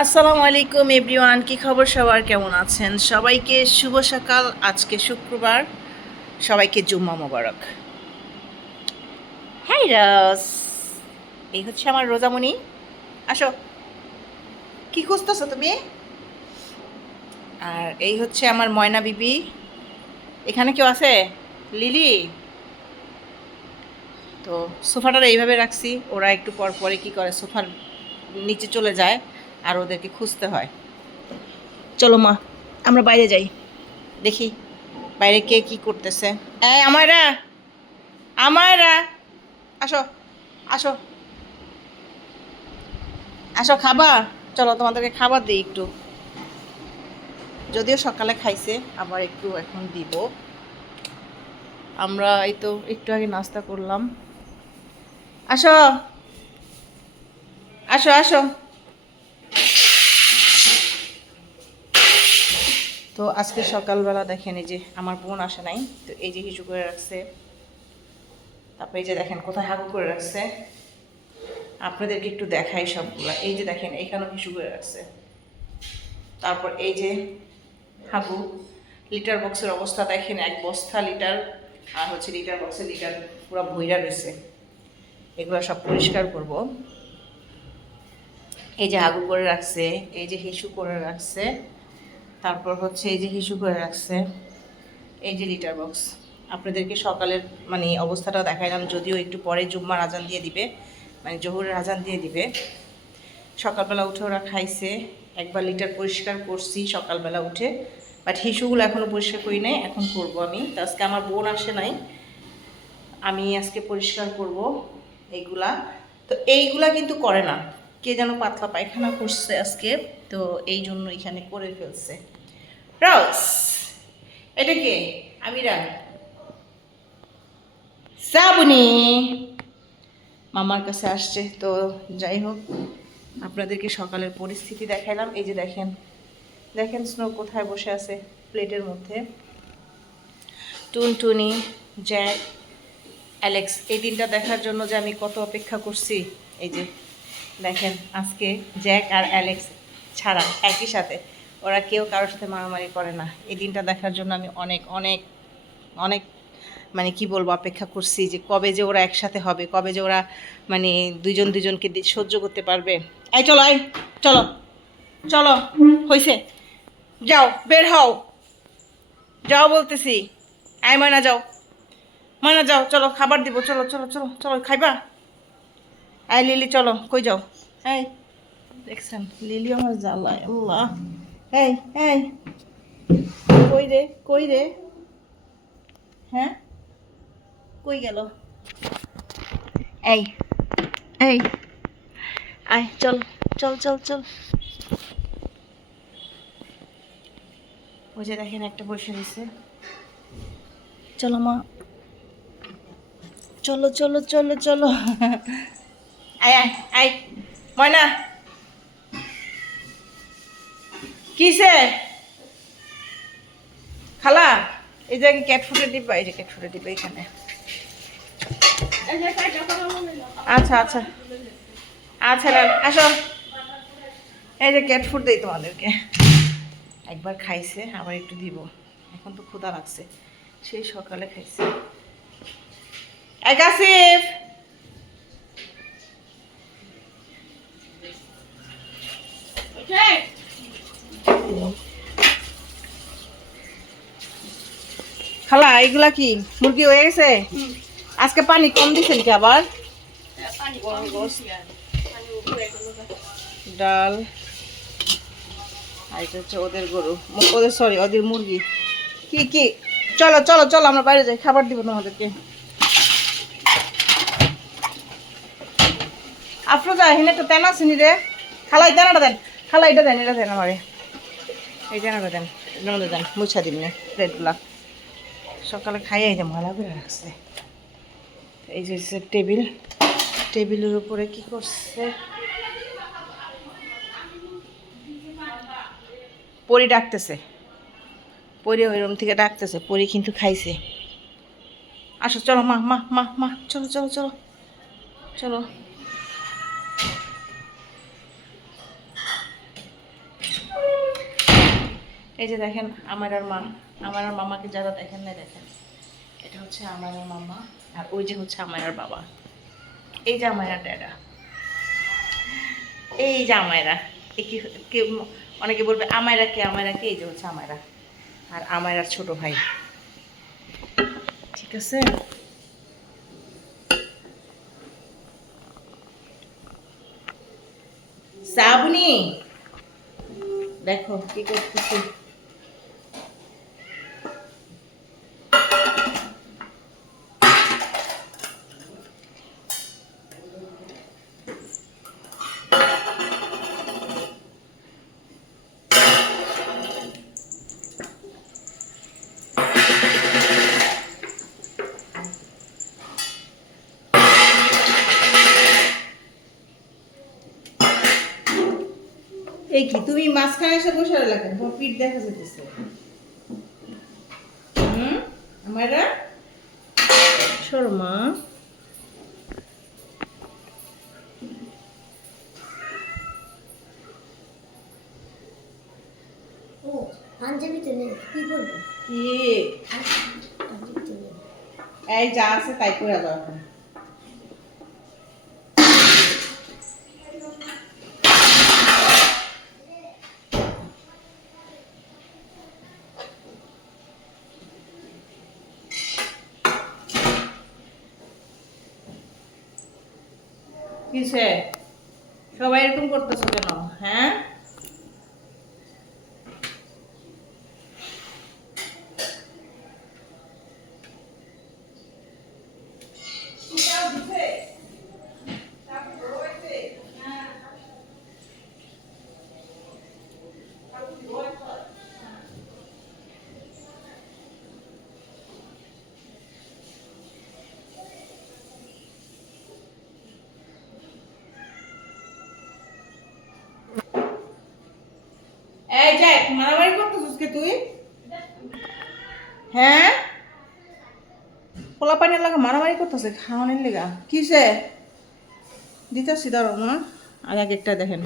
আসসালামু আলাইকুম এভরিওয়ান, কি খবর? সবার কেমন আছেন? সবাইকে শুভ সকাল। আজকে শুক্রবার, সবাইকে জুম্মা মোবারক। হাই রস, এই হচ্ছে আমার রোজামণি। আসো, কি খুঁজতেছো তুমি? আর এই হচ্ছে আমার ময়না বিবি। এখানে কেউ আছে? লিলি। তো সোফাটা এইভাবে রাখছি, ওরা একটু পর পরে কি করে, সোফার নিচে চলে যায় আর ওদেরকে খুঁজতে হয়। চলো মা, আমরা বাইরে যাই, দেখি বাইরে কে কি করতেছে। এই আমায়রা, আমায়রা, আসো, আসো, আসো, খাবার। চলো তোমাদেরকে খাবার দিই একটু। যদিও সকালে খাইছে, আবার একটু এখন দিব। আমরা এই তো একটু আগে নাস্তা করলাম। আসো, আসো, আসো। তো আজকে সকালবেলা দেখেন, এই যে আমার বোন আসে নাই, তো এই যে হিসু করে রাখছে। তারপরে এই যে দেখেন কোথায় হাগু করে রাখছে, আপনাদেরকে একটু দেখাই সবগুলা। এই যে দেখেন এখানেও হিসু করে রাখছে। তারপর এই যে হাগু, লিটার বক্সের অবস্থা দেখেন, এক বস্তা লিটার। আর হচ্ছে লিটার বক্সে লিটার পুরো ভইরা রয়েছে। এগুলো সব পরিষ্কার করব। এই যে হাগু করে রাখছে, এই যে হিসু করে রাখছে, তারপর হচ্ছে এই যে হিসু করে রাখছে, এই যে লিটার বক্স। আপনাদেরকে সকালের মানে অবস্থাটা দেখাইলাম, যদিও একটু পরে জুম্মার আজান দিয়ে দিবে, মানে জোহরের আজান দিয়ে দিবে। সকালবেলা উঠে ওরা খাইছে, একবার লিটার পরিষ্কার করছি সকালবেলা উঠে, বাট হিসুগুলো এখনও পরিষ্কার করি নাই, এখন করব আমি। তো আজকে আমার বোন আসে নাই, আমি আজকে পরিষ্কার করব এইগুলা। তো এইগুলা কিন্তু করে না, কে যেন পাতলা পায়খানা করছে আজকে, তো এই জন্য এখানে করে ফেলছে। রস, এটা কে? আমিরা, শ্রাবণী মামার কাছে আসছে। তো যাই হোক, আপনাদেরকে সকালের পরিস্থিতি দেখাইলাম। এই যে দেখেন, দেখেন স্নো কোথায় বসে আছে প্লেটের মধ্যে। টুনটুনি, জ্যাক, অ্যালেক্স, এই দিনটা দেখার জন্য যে আমি কত অপেক্ষা করছি। এই যে দেখেন, আজকে জ্যাক আর অ্যালেক্স ছাড়া একই সাথে ওরা কেউ কারোর সাথে মারামারি করে না। এই দিনটা দেখার জন্য আমি অনেক অনেক অনেক মানে কি বলবো, অপেক্ষা করছি যে কবে যে ওরা একসাথে হবে, কবে যে ওরা মানে দুইজন দুজনকে সহ্য করতে পারবে। এই চলো, এই চলো, চলো, হয়েছে, যাও, বের হও, যাও বলতেছি। আয় ময়না, যাও ময়না, যাও, চলো খাবার দিব, চলো চলো চলো চলো, খাইবা? আয় লিলি, চলো, কই যাও? এই দেখছেন, লিলি আমার জ্বালায়, আল্লাহ। এই, এই, কই রে, কই রে? হ্যাঁ, কই গেল? এই, এই, আয়, চল, চল, চল, চল। ওই যে দেখেন একটা বসে রয়েছে। চলো মা, চলো, চলো, চলো, চলো। আয়, আয়, আয়, ময়না, কিসে? খালা, এই যে ক্যাট ফুডের ডিব্বা, এই যে ক্যাট ফুডের ডিব্বা এখানে। আচ্ছা, আচ্ছা, আচ্ছা, নেন, আসো। এই যে ক্যাট ফুড দেই তোমাদেরকে। একবার খাইছে, আবার একটু দিব। এখন তো ক্ষুধা লাগছে, সেই সকালে খাইছে। এক আসিফ, খালা এগুলা কি মুরগি হয়ে গেছে? আজকে পানি কম দিছেন কি আবার? ডাল, আর এটা হচ্ছে ওদের গরু, ওদের সরি ওদের মুরগি। কি কি, চলো চলো চলো, আমরা বাইরে যাই, খাবার দিব তোমাদেরকে। আফরোজা, এখানে একটা তেনা চিনি রে। খালা এই তেনাটা দেন, খালা এটা দেন, এটা দেন আমারে, এই তেনাটা দেন, এটার মধ্যে দেন, মুছা দিবনি প্লেটগুলা। সকালে খাইয়ে এই যে ময়লা করে রাখছে। এই যে টেবিল, টেবিলের উপরে কি করছে, পরি ডাকতেছে, পরি ওই রুম থেকে ডাকতেছে, পরি কিন্তু খাইছে। আসো, চলো মা, মা, মা, মা, চলো চলো চলো চলো। এই যে দেখেন আমার আর মা, আমার আর মামাকে যারা দেখেন না, দেখেন এটা হচ্ছে আমার আর মামা, আর ওই যে হচ্ছে আমার আর বাবা, এই যে আমার আর ড্যাডা, এই যে আমায়রা। অনেকে বলবে আমায়রা কে, আমায়রা কে, এই যে হচ্ছে আমায়রা, আর আমায়রার ছোট ভাই। ঠিক আছে, শ্রাবণী দেখো কি করতেছি। এই কি তুমি মাঝখানে এসে বসে লাগেন, তোমার পিঠ দেখা যেতেছে। আমারা শর্মা কি বলবো, কি এই যা আছে তাই করে দাও এখন। কিসে সবাই এরকম করতেছো কেন? হ্যাঁ, এই যাই মারামারি করতেছিস কে তুই? হ্যাঁ, পোলা পানি লাগা মারামারি করতেছে খাওয়ানোর লেগা। কিসে দিতেছি দাঁড়ো না, আর এক একটা দেখেন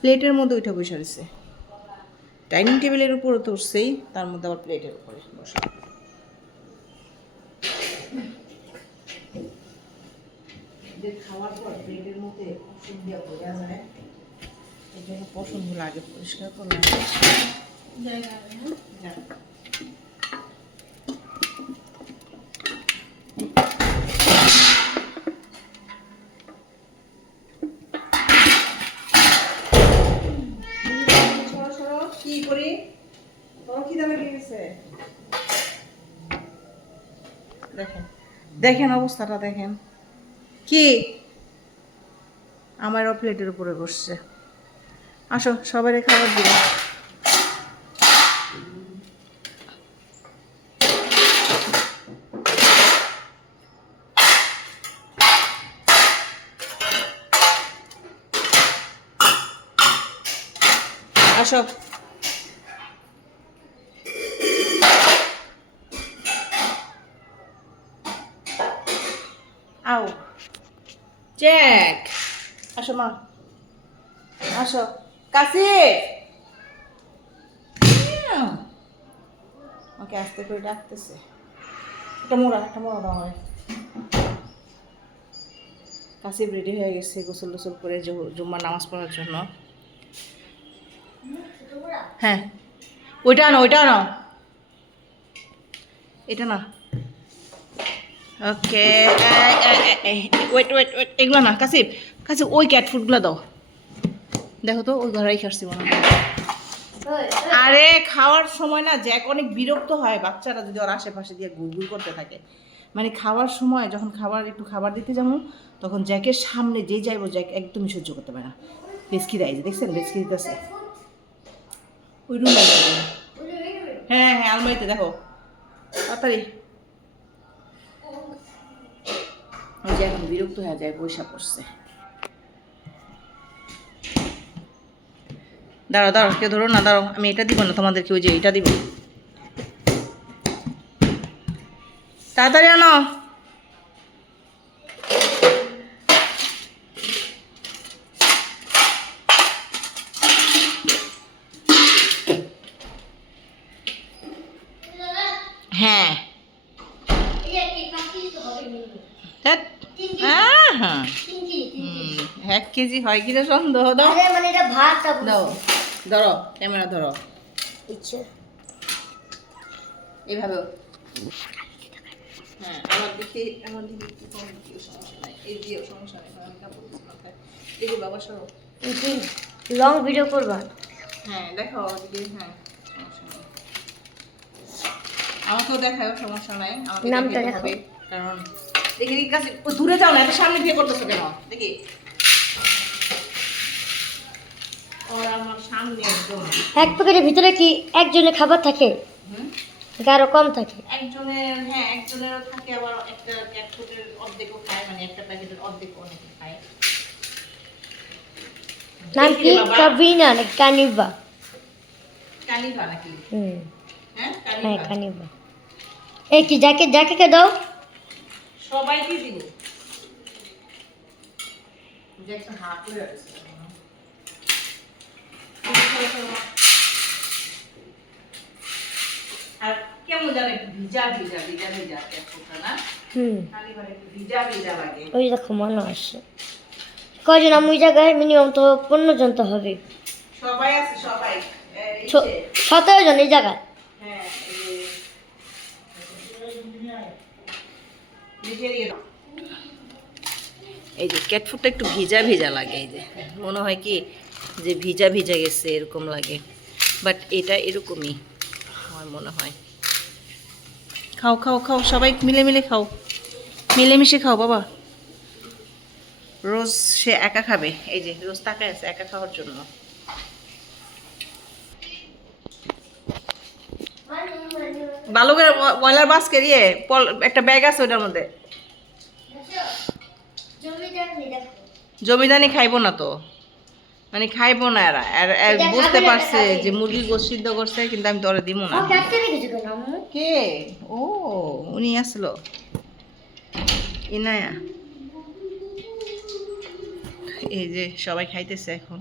প্লেটের মধ্যে উঠে বসে রয়েছে, ডাইনিং টেবিলের উপরে তো উঠছেই, তার মধ্যে আবার প্লেটের উপরে বসে। যে খাওয়ার পর প্লেটের মধ্যে পশম দিয়ে বোঝা যায়, এই জন্য পশমগুলো আগে পরিষ্কার করলাম। কি করি তোর কি দামে গেছে? দেখেন দেখেন অবস্থাটা দেখেন, কি আমারও প্লেটের উপরে বসছে। আসো সবাই খাবার দিবে। আসো আও জ্যাক, আসো মা, আসো কাশিফ, ওকে আস্তে করে ডাকতেছে। একটা মোড়া দাও হয়। কাশিফ রেডি হয়ে গেছে গোসল টোসল করে জুম্মার নামাজ পড়ার জন্য। হ্যাঁ ওইটা আনো, ওইটা আনো, এটা না। ওকে ওয়েট ওয়েট ওয়েট, এগুলো না কাশিফ, কাশিফ ওই ক্যাট ফুডগুলো দাও। দেখো তো ওই ঘরেই খাচ্ছি মনে হয়। আরে খাওয়ার সময় না জ্যাক অনেক বিরক্ত হয়, বাচ্চারা যদি ওর আশেপাশে দিয়ে গুড়গুড় করতে থাকে। মানে খাওয়ার সময় যখন একটু খাবার দিতে যাবো, তখন জ্যাকের সামনে যে যাইবো জ্যাক একদমই সহ্য করতে পারে না। বেসকি দেয়, দেখছেন বেসকি দিতেছে ওই রুমে। হ্যাঁ হ্যাঁ আলমারিতে দেখো তাড়াতাড়ি। ওই যে এখন বিরক্ত হয়ে যায়, পয়সা পড়ছে। দাঁড়াও দাঁড়াও, কেউ ধরো না, দাঁড়াও আমি এটা দিব না তোমাদেরকে, ওই যে এটা দিব, তাড়াতাড়ি আনো। হ্যাঁ ধ্যাৎ, আহা, 1 কেজি হয় কিনা সন্দেহ। দাও দাও, ধরো ক্যামেরা ধরো এইভাবে। হ্যাঁ আমার দিকে একটু কম দিও, সমস্যা নাই, এই দিও সমস্যা নাই, আমি কাপড় দিচ্ছি মাথায়। দেখি বাবা সরো। লং ভিডিও করবা? হ্যাঁ দেখাও দিদি, হ্যাঁ সমস্যা নাই, আমাকেও দেখাও সমস্যা নাই, আমাকে নামটা দেখাতে দেখাও। হবে কারণ দেখি এই কাছে ও দূরে যাও না, এত সামনে দিয়ে করতেছো কেন দেখি। ওর আমার সামনে একদম। এক প্যাকেটের ভিতরে কি একজনের খাবার থাকে? হুম, আরো কম থাকে? একজনের, হ্যাঁ একজনেরও থাকে, আবার একটা ক্যাট ফুডের অর্ধেকও খায়, মানে একটা প্যাকেটের অর্ধেক অনেকে খায়। নাম দেখি কি? রে বাবা, কাবিনা না কানিবা? কানিভা নাকি? হ্যাঁ হ্যাঁ কানিভা। কানিবা। এই কি যাকে যাকে কে দাও? সবাইকে দিব। যে একটা হাত হয়ে আছে। আর কেমন জানে একটু ভিজা ভিজা ভিজা ভিজা একটা না, কানিভার একটু ভিজা ভিজা লাগে। ওই দেখো মনে আসছে। কয়জন আমি ওই জায়গায় মিনিমাম তো 15 জন তো হবে। সবাই আছে সবাই। 17 জন এই জায়গায়। হ্যাঁ এই যে ক্যাট ফুডটা একটু ভিজা ভিজা লাগে, এই যে মনে হয় কি যে ভিজা ভিজা গেছে এরকম লাগে, বাট এটা এরকমই আমার মনে হয়। খাও খাও খাও, সবাই মিলে মিলে খাও, মিলেমিশে খাও বাবা। রোজ সে একা খাবে, এই যে রোজ তাকায় আছে একা খাওয়ার জন্য। ভালো করে ময়লার বাস্কের একটা ব্যাগ আছে ওটার মধ্যে। জমিদানি খাইবো না তো, মানে খাইবো না এরা, বুঝতে পারছে যে মুরগি গোশ সিদ্ধ করছে, কিন্তু আমি তোরে দিব না। কে? ও উনি আসলো, ইনায়া। এই যে সবাই খাইতেছে এখন,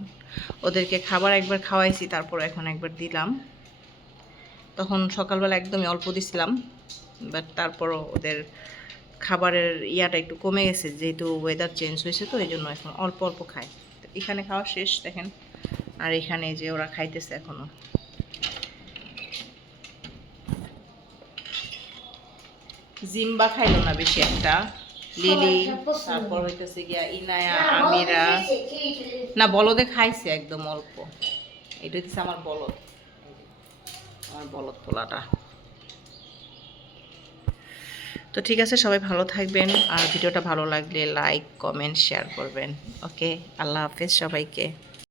ওদেরকে খাবার একবার খাওয়াইছি, তারপর এখন একবার দিলাম। তখন সকালবেলা একদমই অল্প দিছিলাম, বাট তারপরও ওদের খাবারের ইয়াটা একটু কমে গেছে, যেহেতু ওয়েদার চেঞ্জ হয়েছে, তো এই জন্য এখন অল্প অল্প খায়। তো এখানে খাওয়া শেষ দেখেন, আর এখানে যে ওরা খাইতেছে এখনো। জিম্বা খাইলো না বেশি একটা, লিলি, তারপর হইতেছে গিয়া ইনায়া, আমিরা, না বলদে খাইছে একদম অল্প। এটা হচ্ছে আমার বলদ, আমার বলদ পোলাটা। তো ঠিক আছে, সবাই ভালো থাকবেন, আর ভিডিওটা ভালো লাগলে লাইক কমেন্ট শেয়ার করবেন। ওকে, আল্লাহ হাফেজ সবাইকে।